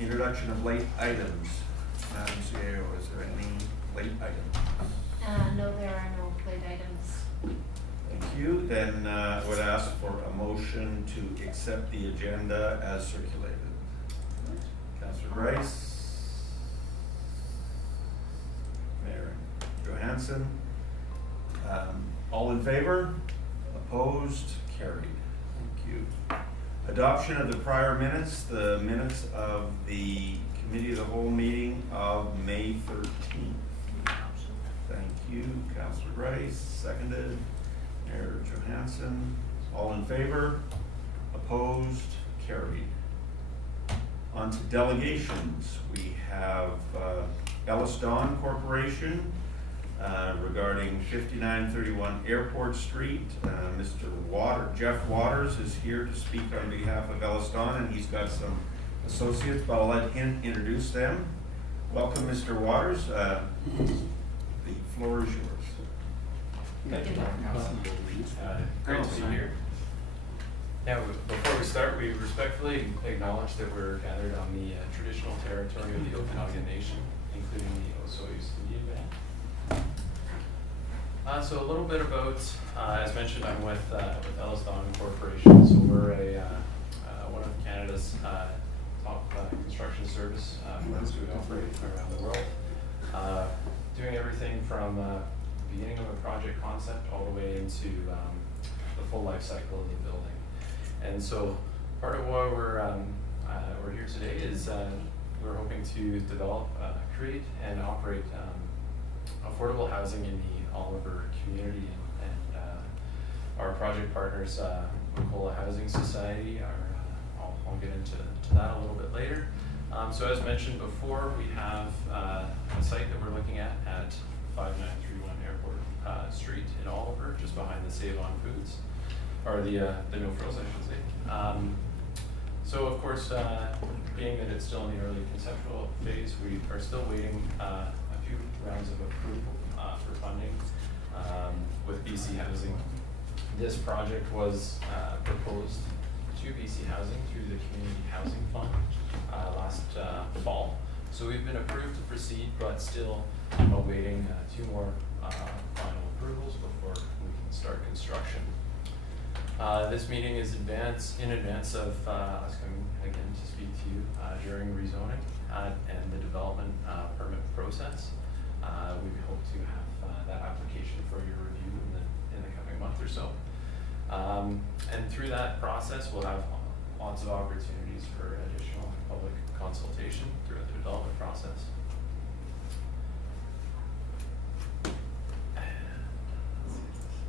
Introduction of late items. Madam CAO, is there any late items? No, there are no late items. Thank you. Then I would ask for a motion to accept the agenda as circulated. Councillor Grice. Mayor Johansson. All in favor? Opposed? Carried. Thank you. Adoption of the prior minutes, the minutes of the Committee of the Whole meeting of May 13th. Thank you, Councillor Grice, seconded. Mayor Johansson, all in favor? Opposed? Carried. On to delegations. We have EllisDon Corporation regarding 5931 Airport Street. Jeff Waters is here to speak on behalf of EllisDon, and he's got some associates, but I'll let him introduce them. Welcome, Mr. Waters. The floor is yours. Thank you, great to be here. Now, before we start, we respectfully acknowledge that we're gathered on the traditional territory of the Okanagan Nation, including the Osoyoos band. So a little bit about, as mentioned, I'm with EllisDon Corporation. So we're one of Canada's top construction service firms. We operate around the world, doing everything from beginning of a project concept all the way into the full life cycle of the building. And so part of why we're here today is we're hoping to develop, create, and operate affordable housing in the Oliver community, and our project partners, Macola Housing Society, I'll get into that a little bit later. So as mentioned before, we have a site that we're looking at 5931 Airport Street in Oliver, just behind the Save On Foods, or the No Frills, I should say. So of course, being that it's still in the early conceptual phase, we are still waiting a few rounds of approval for funding with BC Housing. This project was proposed to BC Housing through the Community Housing Fund last fall. So we've been approved to proceed, but still awaiting two more final approvals before we can start construction. This meeting is in advance of us coming again to speak to you during rezoning and the development permit process. We hope to have that application for your review in the coming month or so. And through that process, we'll have lots of opportunities for additional public consultation throughout the development process.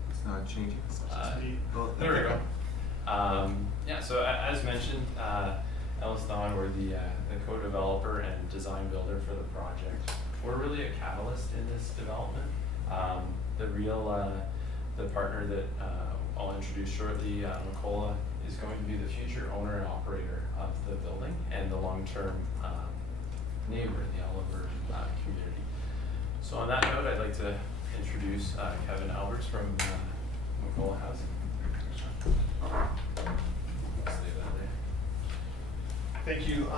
It's not changing. There we go. Yeah, so as mentioned, EllisDon, we're the co-developer and design builder for the project. We're really a catalyst in this development. The partner that I'll introduce shortly, Macola, is going to be the future owner and operator of the building and the long-term neighbor in the Oliver community. So on that note, I'd like to introduce Kevin Alberts from Macola Housing. Thank you.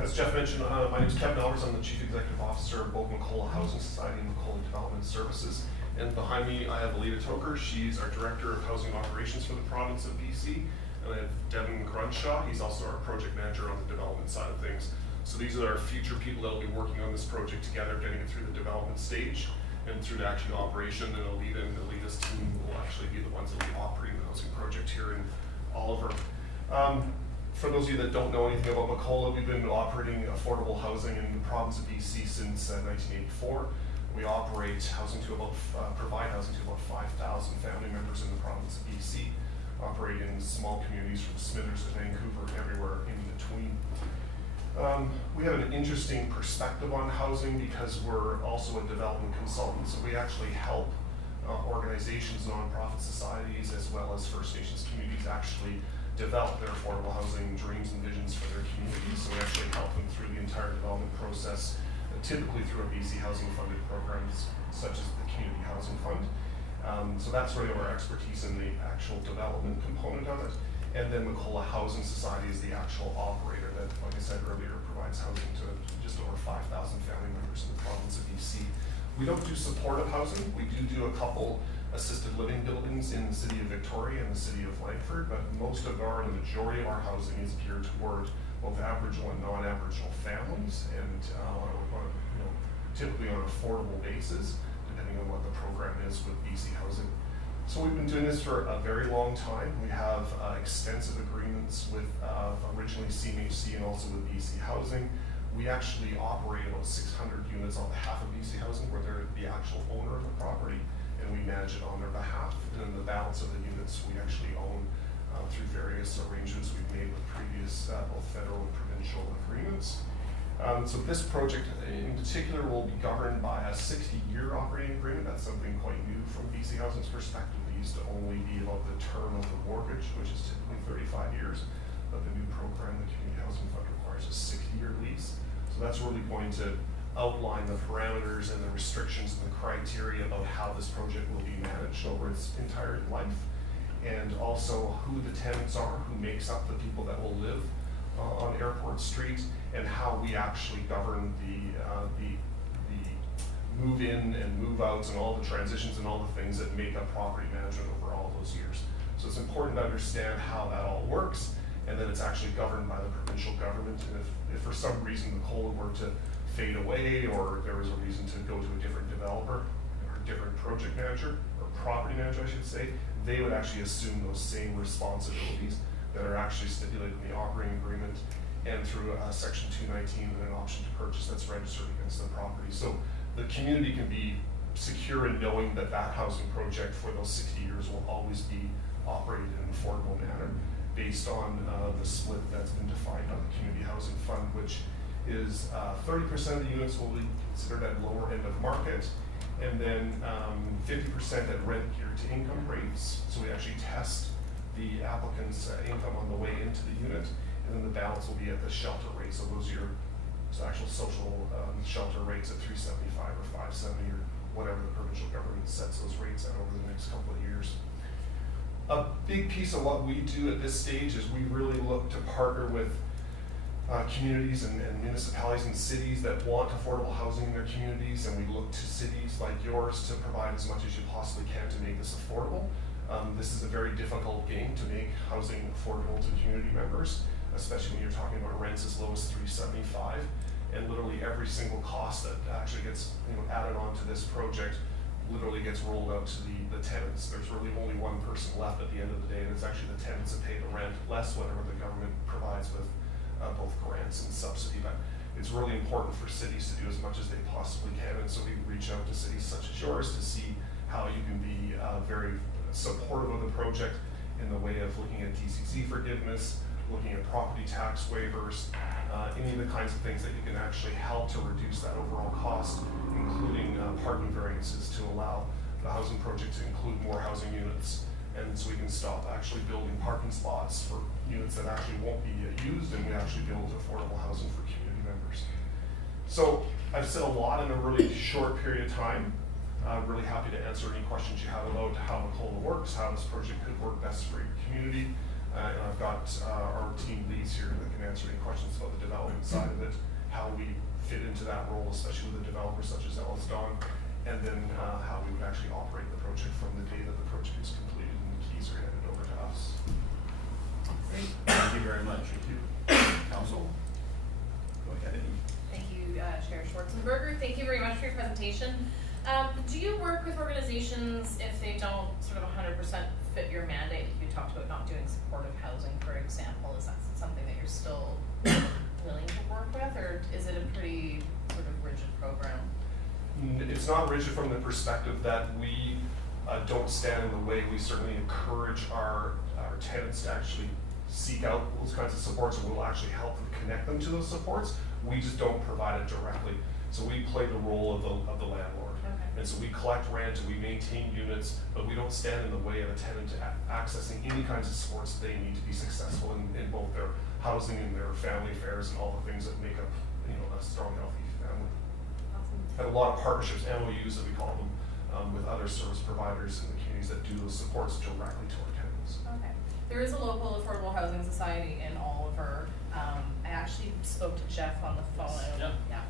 As Jeff mentioned, my name is Kevin Alberts. I'm the Chief Executive Officer of both Macola Housing Society and Macola Development Services. And behind me, I have Alita Toker. She's our Director of Housing Operations for the province of BC. And I have Devin Grunshaw. He's also our Project Manager on the development side of things. So these are our future people that will be working on this project together, getting it through the development stage and through the actual operation. And Alita and Alita's team will actually be the ones that will be operating the housing project here in Oliver. For those of you that don't know anything about Macola, we've been operating affordable housing in the province of BC since 1984. We operate provide housing to about 5,000 family members in the province of BC, operate in small communities from Smithers to Vancouver and everywhere in between. We have an interesting perspective on housing because we're also a development consultant, so we actually help organizations, nonprofit societies, as well as First Nations communities actually develop their affordable housing dreams and visions for their communities. So we actually help them through the entire development process, typically through a BC Housing funded programs such as the Community Housing Fund. So that's really our expertise in the actual development component of it. And then Macola Housing Society is the actual operator that, like I said earlier, provides housing We don't do supportive housing. We do a couple assisted living buildings in the city of Victoria and the city of Langford, but the majority of our housing is geared toward both Aboriginal and non-Aboriginal families, and typically on an affordable basis, depending on what the program is with BC Housing. So we've been doing this for a very long time. We have extensive agreements with originally CMHC and also with BC Housing. We actually operate about 600 units on behalf of BC Housing, where they're the actual owner of the property, and we manage it on their behalf. And then the balance of the units we actually own through various arrangements we've made with previous both federal and provincial agreements. So this project in particular will be governed by a 60-year operating agreement. That's something quite new from BC Housing's perspective. It used to only be about the term of the mortgage, which is typically 35 years. But the new program, the Community Housing Fund, requires a 60-year lease. So that's really going to outline the parameters and the restrictions and the criteria about how this project will be managed over its entire life, and also who the tenants are, who makes up the people that will live on Airport Street, and how we actually govern the move in and move outs and all the transitions and all the things that make up property management over all those years. So it's important to understand how that all works, and that it's actually governed by the provincial government. And if for some reason the COLA were to fade away, or there was a reason to go to a different developer or a different project manager or property manager, I should say, they would actually assume those same responsibilities that are actually stipulated in the operating agreement and through Section 219 and an option to purchase that's registered against the property. So the community can be secure in knowing that that housing project for those 60 years will always be operated in an affordable manner based on the split that's been defined on the Community Housing Fund, which is 30% of the units will be considered at lower end of market, and then 50% at rent geared to income rates. So we actually test the applicant's income on the way into the unit, and then the balance will be at the shelter rate. So those are your actual social shelter rates at $375 or $570 or whatever the provincial government sets those rates at over the next couple of years. A big piece of what we do at this stage is we really look to partner with communities and municipalities and cities that want affordable housing in their communities, and we look to cities like yours to provide as much as you possibly can to make this affordable. This is a very difficult game to make housing affordable to community members, especially when you're talking about rents as low as $375, and literally every single cost that actually gets added onto this project literally gets rolled out to the tenants. There's really only one person left at the end of the day, and it's actually the tenants that pay the rent, less whatever the government provides with both grants and subsidy. But it's really important for cities to do as much as they possibly can, and so we reach out to cities such as yours to see how you can be very supportive of the project in the way of looking at DCC forgiveness, looking at property tax waivers, any of the kinds of things that you can actually help to reduce that overall cost, including parking variances to allow the housing project to include more housing units, and so we can stop actually building parking spots for units that actually won't be used, and we actually build affordable housing for community members. So I've said a lot in a really short period of time. Really happy to answer any questions you have about how McCullough works, how this project could work best for your community. And I've got our team leads here that can answer any questions about the development side of it, how we fit into that role, especially with a developer such as EllisDon, and then how we would actually operate the project from the day that the project is completed and the keys are handed over to us. Great, thank you very much. Thank you. Council, go ahead. Thank you, Chair Schwarzenberger. Thank you very much for your presentation. Do you work with organizations if they don't sort of 100% fit your mandate? You talked about not doing supportive housing, for example. Is that something that you're still willing to work with, or is it a pretty sort of rigid program? It's not rigid from the perspective that we don't stand in the way. We certainly encourage our tenants to actually seek out those kinds of supports, and we'll actually help them connect them to those supports. We just don't provide it directly. So we play the role of the landlord. And so we collect rent and we maintain units, but we don't stand in the way of a tenant accessing any kinds of supports that they need to be successful in both their housing and their family affairs and all the things that make up a strong, healthy family. Awesome. Have a lot of partnerships, MOUs that we call them, with other service providers in the communities that do those supports directly to our tenants. Okay. There is a local affordable housing society in Oliver, I actually spoke to Jeff on the phone. Yeah. Yeah,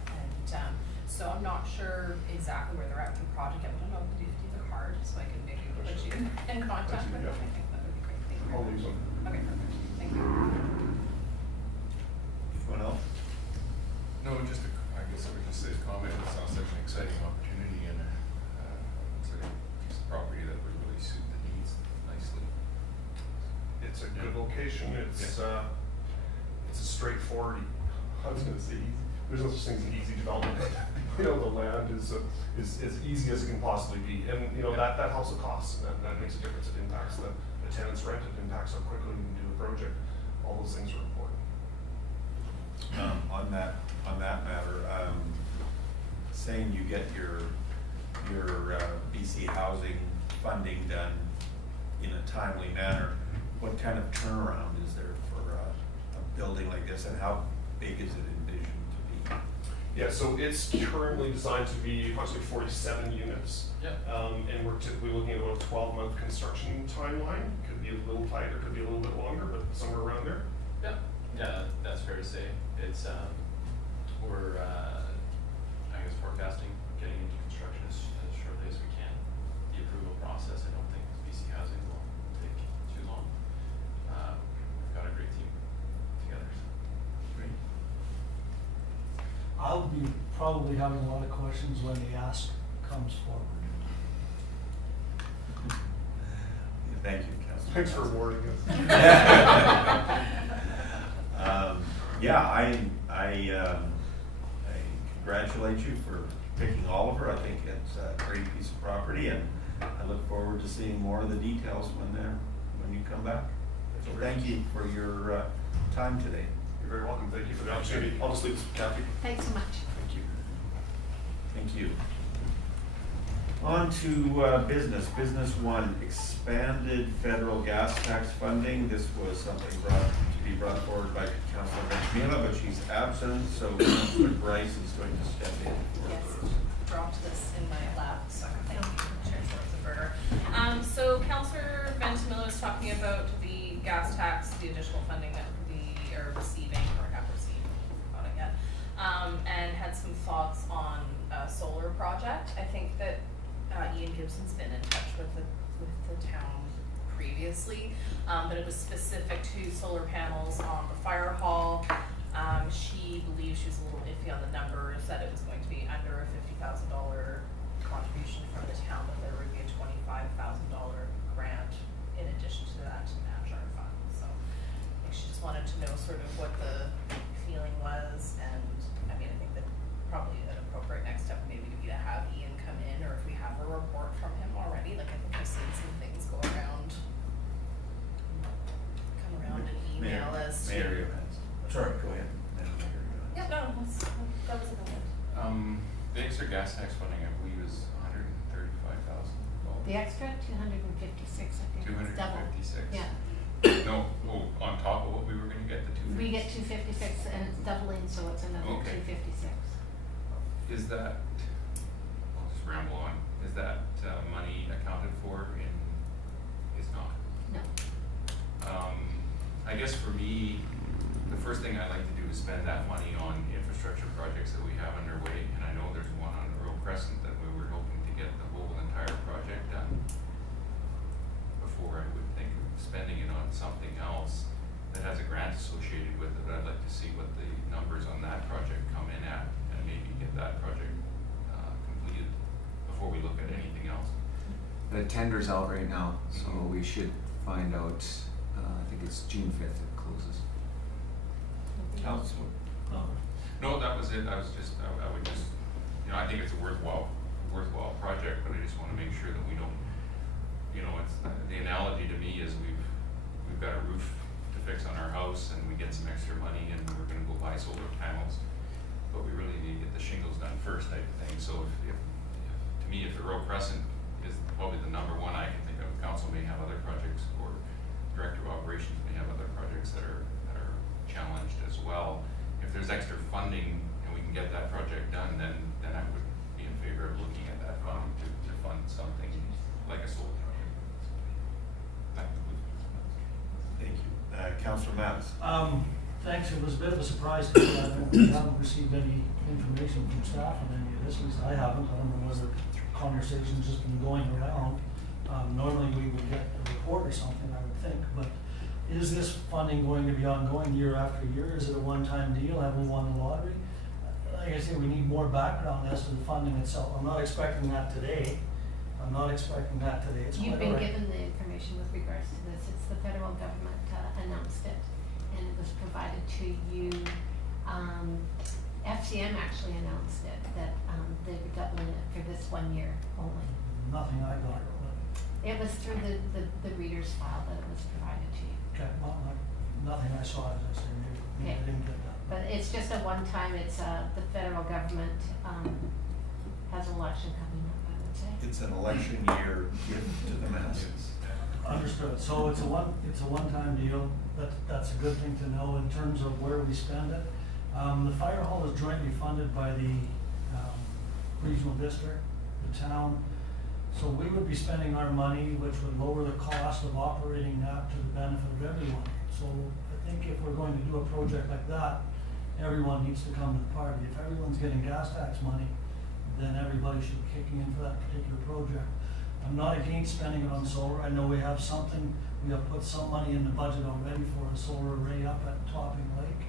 and so I'm not sure exactly where they're at with the project. I don't know if you have a card, so I can maybe put you in contact with them. I think that would be great. Thank you. I'll leave them. Okay, perfect. Thank you. Anyone else? No, just I guess I would just say a comment. It sounds like an exciting opportunity, and it's like a piece of property that would really suit the needs nicely. It's a good location. It's a straightforward. I was gonna say easy. There's no such thing as an easy development, but you know the land is as easy as it can possibly be, and you know that helps the costs, and that makes a difference. It impacts the tenant's rent. It impacts how quickly we can do the project. All those things are important. On that matter, saying you get your BC housing funding done in a timely manner, what kind of turnaround is there for a building like this, and how big is it envisioned to be? Yeah, so it's currently designed to be approximately 47 units. Yeah. And we're typically looking at about a 12-month construction timeline. Could be a little tighter, could be a little bit longer, but somewhere around there. Yeah, yeah, that's fair to say. It's, we're, I guess forecasting getting into construction as shortly as we can. The approval process, I don't think BC Housing will take too long. We've got a great team together, so. Great. I'll be probably having a lot of questions when the ask comes forward. Thank you, Councillor. Thanks for awarding us. Yeah, I congratulate you for picking Oliver. I think it's a great piece of property, and I look forward to seeing more of the details when you come back. So thank you for your time today. You're very welcome. Thank you for the opportunity. I'll just leave this with Kathy. Thanks so much. Thank you. Thank you. On to business one, expanded federal gas tax funding. This was something to be brought forward by Councillor Veintimilla, but she's absent, so Councillor Bryce is going to step in. Yes, dropped this in my lap, so thank you, Chair Schwarzenberger. So Councillor Veintimilla was talking about the gas tax, the additional funding that we are receiving or have received, not it yet, and had some thoughts on a solar project. I think that Ian Gibson's been in touch with the town previously, but it was specific to solar panels on the fire hall. She believes she was a little iffy on the numbers, that it was going to be under a $50,000 contribution from the town, but there would be a $25,000 grant in addition to that to match our fund. So I think she just wanted to know sort of what the feeling was, and I mean, I think that probably an appropriate next step maybe to be to have Ian come in, or if we have a report from him already, like I think I've seen some things go around, come around an email as to. Mayor, sorry, go ahead. Yeah, no, that was about it. The extra gas tax funding, I believe, is $135,000. The extra, 256, I think. It's double. 256. Yeah. No, on top of what we were going to get, the 256. We get 256 and it's doubling, so it's another Okay. 256. Is that, I'll just ramble on, is that money accounted for in, is not? No. I guess for me, the first thing I'd like to do is spend that money on infrastructure projects that we have underway, and I know there's one on Earl Crescent that we were hoping to get the whole entire project done before I would think of spending it on something else that has a grant associated with it. I'd like to see what the numbers on that project come in at, and maybe get that project completed before we look at anything else. The tender's out right now, so we should find out, I think it's June 5th it closes. Councillor. No, that was it. I would just, you know, I think it's a worthwhile project, but I just wanna make sure that we don't, you know, it's, the analogy to me is we've got a roof to fix on our house, and we get some extra money, and we're gonna go buy solar panels, but we really need to get the shingles done first, type of thing. So if to me, if the Earl Crescent is probably the number one I can think of, council may have other projects, or director of operations may have other projects that are challenged as well. If there's extra funding and we can get that project done, then I would be in favor of looking at that funding to fund something like a solar project. That concludes. Thank you. Councillor Mattis. Thanks, it was a bit of a surprise to me. We haven't received any information from staff on any of this, at least I haven't. I don't know whether conversation's just been going around. Normally we would get a report or something, I would think, but is this funding going to be ongoing year after year? Is it a one-time deal? Have we won the lottery? Like I say, we need more background as to the funding itself. I'm not expecting that today. It's You've quite been all right. given the information with regards to this. It's the federal government announced it, and it was provided to you. FCM actually announced it, that they were doubling it for this 1 year only. Nothing I got. It was through the reader's file that it was provided to you. Okay, well, nothing I saw, as I say, maybe I Okay. didn't get that. But it's just a one-time, it's, the federal government has an election coming up, I would say. It's an election year gift to the masses. Understood, so it's a one-time deal, that's a good thing to know in terms of where we spend it. The fire hall is jointly funded by the regional district, the town, so we would be spending our money, which would lower the cost of operating that to the benefit of everyone. So I think if we're going to do a project like that, everyone needs to come to the party. If everyone's getting gas tax money, then everybody should be kicking in for that particular project. I'm not against spending it on solar. I know we have something, we have put some money in the budget already for a solar array up at Topping Lake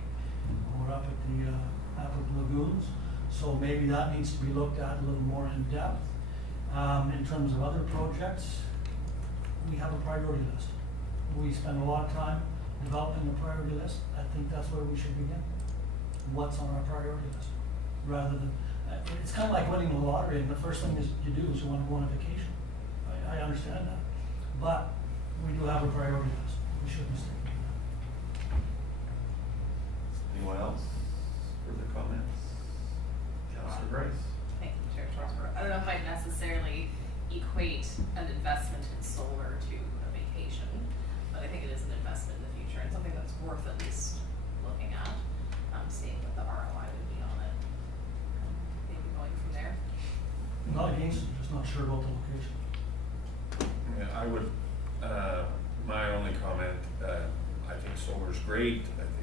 or up at the Appleton Lagoons. So maybe that needs to be looked at a little more in depth. In terms of other projects, we have a priority list. We spend a lot of time developing a priority list. I think that's where we should begin. What's on our priority list? Rather than, it's kind of like winning the lottery, and the first thing you do is you want to go on a vacation. I understand that. But we do have a priority list. We shouldn't stick to that. Anyone else? Further comments? Councillor Grace? Thank you, Chair Schwarzenberg. I don't know if I'd necessarily equate an investment in solar to a vacation, but I think it is an investment in the future and something that's worth at least looking at, seeing what the ROI would be on it. Maybe going from there. Not against it, just not sure about the location. Yeah, I would, my only comment, I think solar's great. I think,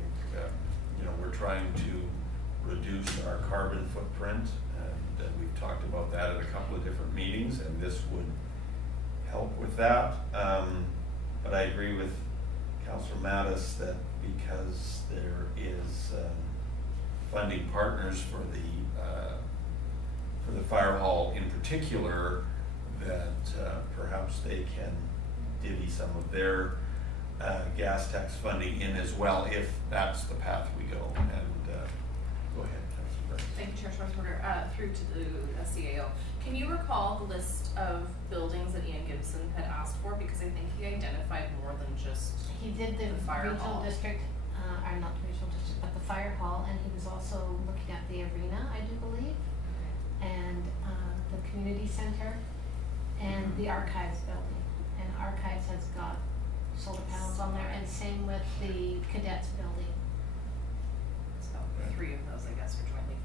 we're trying to reduce our carbon footprint, and we've talked about that at a couple of different meetings, and this would help with that. But I agree with Councillor Mattis that because there is funding partners for the fire hall in particular, that perhaps they can divvy some of their gas tax funding in as well, if that's the path we go. And go ahead, Councillor Grace. Thank you, Chair Schwarzenberg. Through to the CAO. Can you recall the list of buildings that Ian Gibson had asked for? Because I think he identified more than just He did the fire regional hall. district, or not the regional district, but the fire hall, and he was also looking at the arena, I do believe, and the community center, and the archives building. And archives has got solar panels on there, and same with the cadets building. So 3 of those, I guess, are jointly.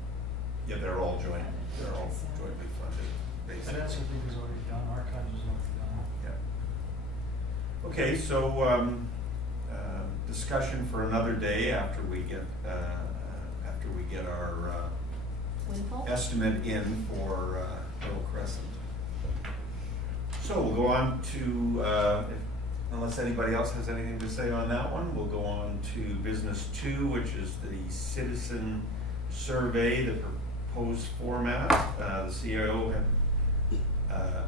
Yeah, they're all jointly funded, basically. That's, I think, is already done, archives is already done. Yeah. Okay, so, discussion for another day after we get our Windfall? estimate in for Little Crescent. So we'll go on to, unless anybody else has anything to say on that one, we'll go on to business 2, which is the citizen survey, the proposed format. The CAO had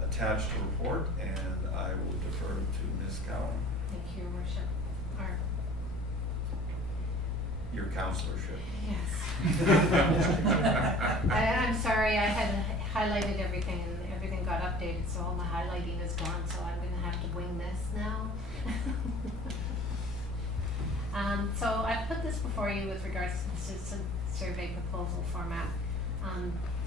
attached a report, and I will defer to Ms. Cowan, Thank you, Your Worship. your councillorship. Yes. I'm sorry, I had highlighted everything and everything got updated, so all my highlighting is gone, so I'm gonna have to wing this now. So I put this before you with regards to the citizen survey proposal format,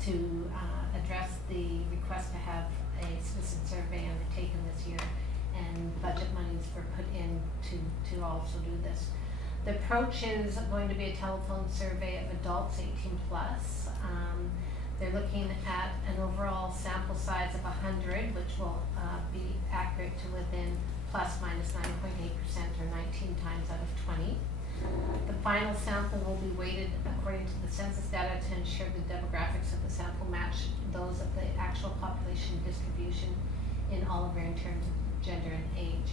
to address the request to have a citizen survey undertaken this year, and budget monies were put in to also do this. The approach is going to be a telephone survey of adults 18 plus. They're looking at an overall sample size of 100, which will be accurate to within plus minus 9.8% or 19 times out of 20. The final sample will be weighted according to the census data to ensure the demographics of the sample match those of the actual population distribution in all of in terms of gender and age.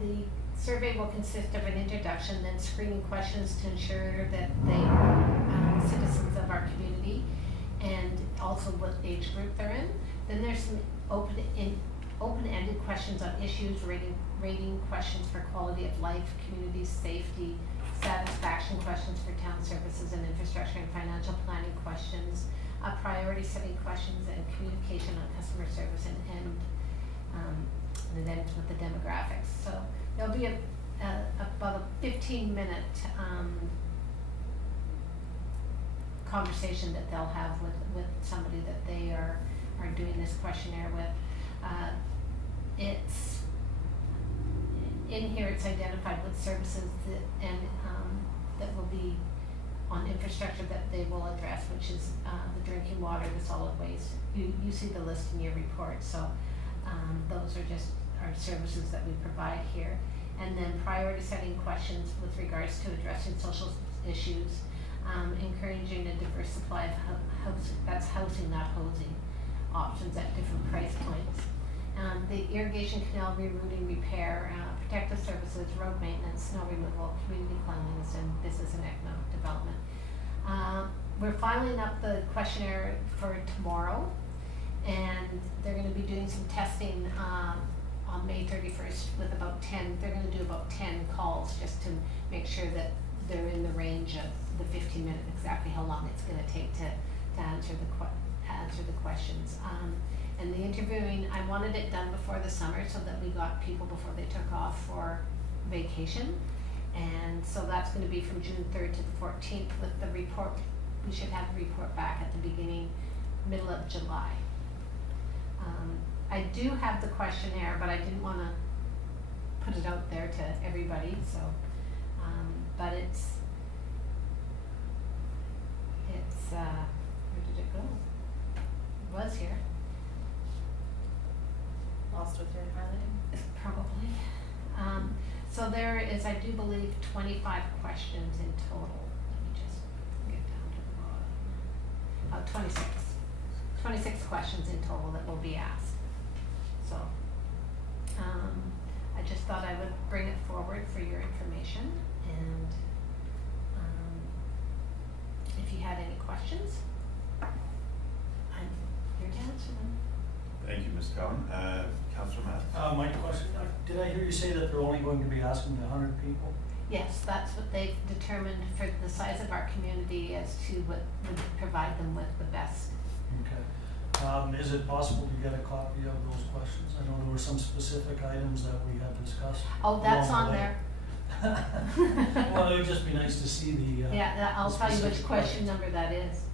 The survey will consist of an introduction, then screening questions to ensure that they are citizens of our community and also what age group they're in. Then there's some open-ended questions on issues, rating questions for quality of life, community safety, satisfaction questions for town services and infrastructure and financial planning questions, priority setting questions and communication on customer service and then with the demographics. So there'll be about a 15-minute conversation that they'll have with somebody that they are doing this questionnaire with. It's in here. It's identified what services that will be on infrastructure that they will address, which is the drinking water, the solid waste. You see the list in your report. So those are just our services that we provide here. And then priority setting questions with regards to addressing social issues, encouraging a diverse supply of housing, that's housing, not hosing, options at different price points. The irrigation, canal rerouting, repair, protective services, road maintenance, snow removal, community cleanliness, and business and economic development. We're filing up the questionnaire for tomorrow, and they're going to be doing some testing on May 31st with about 10, they're going to do about 10 calls just to make sure that they're in the range of the 15 minutes, exactly how long it's going to take to answer the questions. And the interviewing, I wanted it done before the summer so that we got people before they took off for vacation. And so that's going to be from June 3rd to the 14th with the report. We should have the report back at the middle of July. I do have the questionnaire, but I didn't want to put it out there to everybody, so, but it's, where did it go? It was here. Lost with your highlighting? Probably. So there is, I do believe, 25 questions in total. Let me just get down to the bottom. 26 questions in total that will be asked. So I just thought I would bring it forward for your information, and if you had any questions, I'm here to answer them. Thank you, Ms. Cowan. Councillor Matt? My question, did I hear you say that they're only going to be asking 100 people? Yes, that's what they've determined for the size of our community as to what would provide them with the best. Okay. Is it possible to get a copy of those questions? I know there were some specific items that we had discussed. Oh, that's along on the way. there. Well, it would just be nice to see the. Yeah, I'll the tell you which specific question questions. number that is.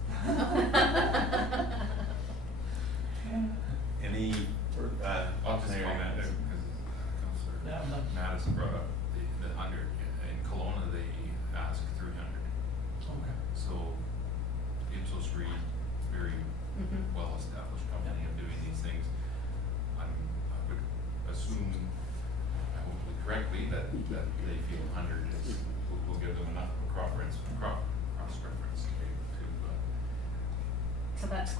Any further, I'll just Councillor comment, Matt? because Yeah, I'm not- Madison brought up the 100. In Kelowna, they ask 300. Okay. So, Ipsos Reid, very Mhm. well-established company of doing these things. I would assume, hopefully correctly, that they feel 100 will give them enough of a cross-reference to So that's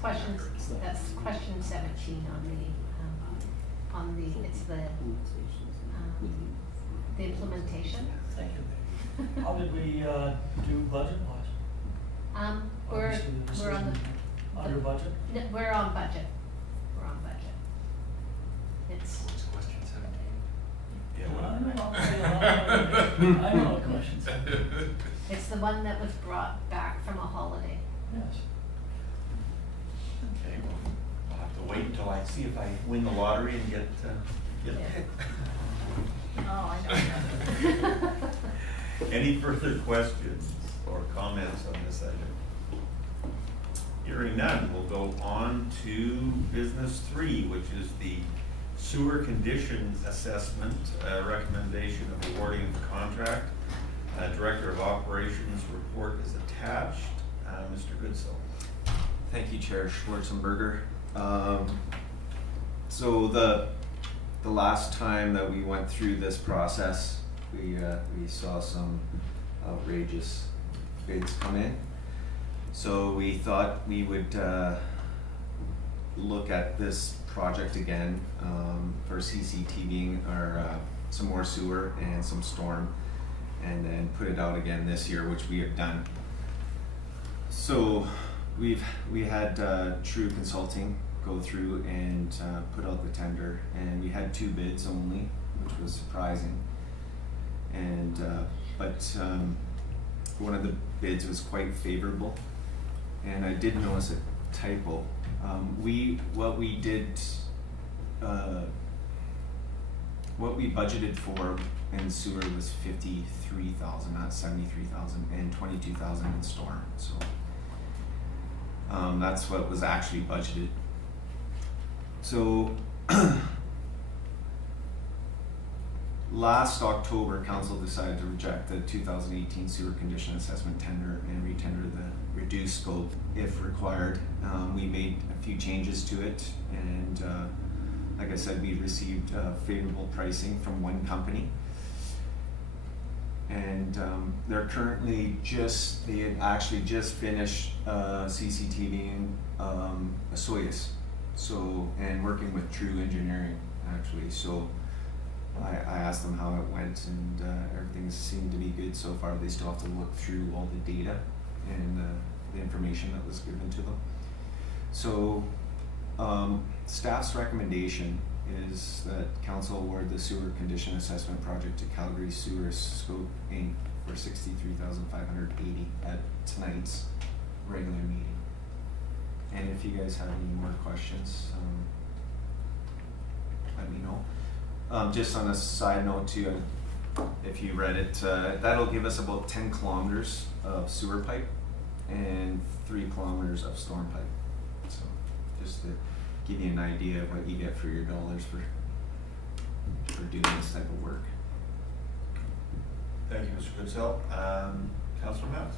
question 17 on the it's the implementation. Thank you. How did we do budget-wise? We're Obviously, the on decision under budget? we're on budget. We're on budget. It's What's question 17? Yeah, I know the questions. it's the one that was brought back from a holiday. Yes. Okay, well, I'll have to wait until I see if I win the lottery and get Yeah. picked. Oh, I know. Any further questions or comments on this item? Hearing none, we'll go on to business 3, which is the sewer conditions assessment, recommendation of awarding of the contract. Director of Operations report is attached. Mr. Goodsell. Thank you, Chair Schwarzenberger. So the last time that we went through this process, we saw some outrageous bids come in. So we thought we would look at this project again for CCTVing our some more sewer and some storm, and then put it out again this year, which we have done. So we had True Consulting go through and put out the tender, and we had 2 bids only, which was surprising. And but one of the bids was quite favorable, and I did notice a typo. What we budgeted for in sewer was 53,000, not 73,000, and 22,000 in storm. So that's what was actually budgeted. So last October, council decided to reject the 2018 sewer condition assessment tender and retender the reduced scope if required. We made a few changes to it, and like I said, we received favorable pricing from one company. And they're currently they had actually just finished CCTVing Osoyoos, and working with True Engineering actually. So I asked them how it went, and everything seemed to be good so far. They still have to look through all the data and the information that was given to them. So staff's recommendation is that council award the sewer condition assessment project to Calgary Sewer Scope Inc. for $63,580 at tonight's regular meeting. And if you guys have any more questions, let me know. Just on a side note too, if you read it, that'll give us about 10 kilometers of sewer pipe and 3 kilometers of storm pipe. So just to give you an idea of what you get for your dollars for doing this type of work. Thank you, Mr. Goodsell. Councillor Matz?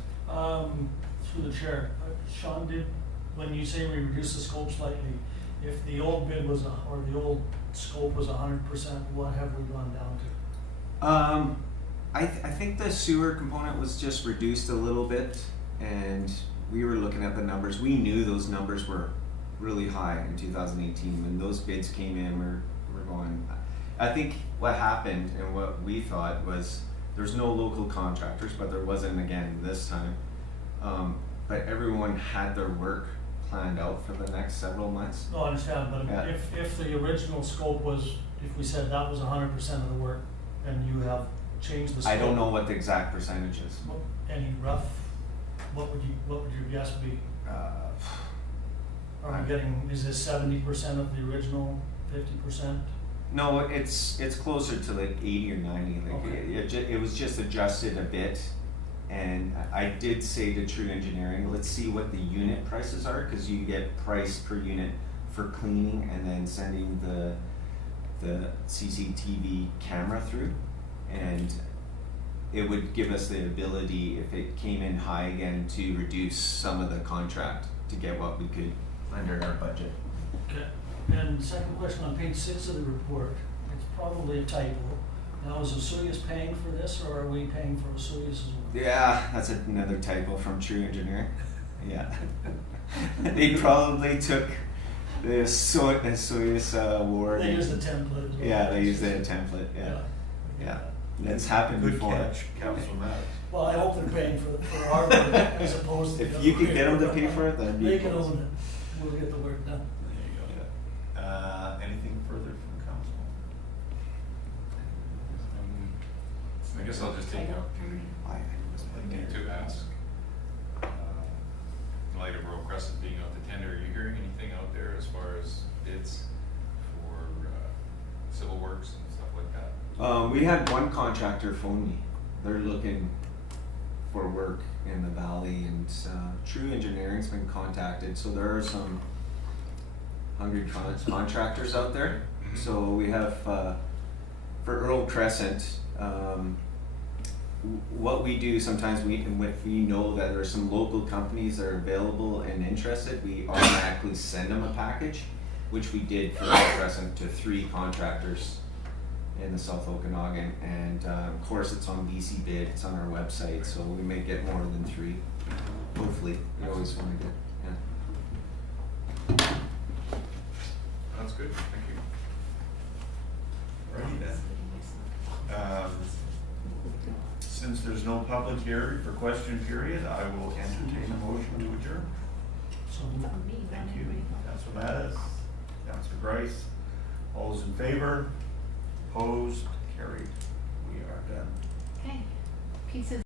Through the chair, Sean, when you say we reduce the scope slightly, if the old bid was, or the old scope was 100%, what have we gone down to? I think the sewer component was just reduced a little bit, and we were looking at the numbers. We knew those numbers were really high in 2018. When those bids came in, we're going, I think what happened and what we thought was there's no local contractors, but there wasn't again this time. But everyone had their work planned out for the next several months. No, I understand, but Yeah. if the original scope was, if we said that was 100% of the work, and you have changed the scope. I don't know what the exact percentage is. Any rough, what would your guess be? Are we getting, is this 70% of the original, 50%? No, it's closer to like 80 or 90. Like Okay. it was just adjusted a bit, and I did say to True Engineering, let's see what the unit prices are, because you get price per unit for cleaning and then sending the CCTV camera through, and it would give us the ability, if it came in high again, to reduce some of the contract to get what we could under our budget. Okay. And second question, on page 6 of the report, it's probably a typo. Now, is Osoyoos paying for this, or are we paying for Osoyoos as well? Yeah, that's another typo from True Engineering. Yeah. They probably took the Osoyoos award. They use the template. Yeah, they use the template, yeah. That's happened Good before. catch, Councillor Matz. Well, I hope they're paying for our work as opposed to. If you could get them to pay for it, that'd be They can awesome. own it. We'll get the work done. There you go. Anything further from council? I guess I'll just take the opportunity to ask, in light of Royal Crescent being out the tender, are you hearing anything out there as far as bids for civil works and stuff like that? We had one contractor phone me. They're looking for work in the valley, and True Engineering's been contacted, so there are some hungry contractors out there. So we have, for Earl Crescent, what we do sometimes, if we know that there are some local companies that are available and interested, we automatically send them a package, which we did for Earl Crescent to 3 contractors. in the South Okanagan, and of course it's on BC Bid, it's on our website, so we may get more than 3, hopefully. We always want to get, yeah. That's good, thank you. Alrighty then. Since there's no public here for question period, I will entertain a motion to adjourn. So, Thank you. Councillor Mattis, Councillor Grice, all those in favor? Opposed? Carried. We are done. Okay, pieces.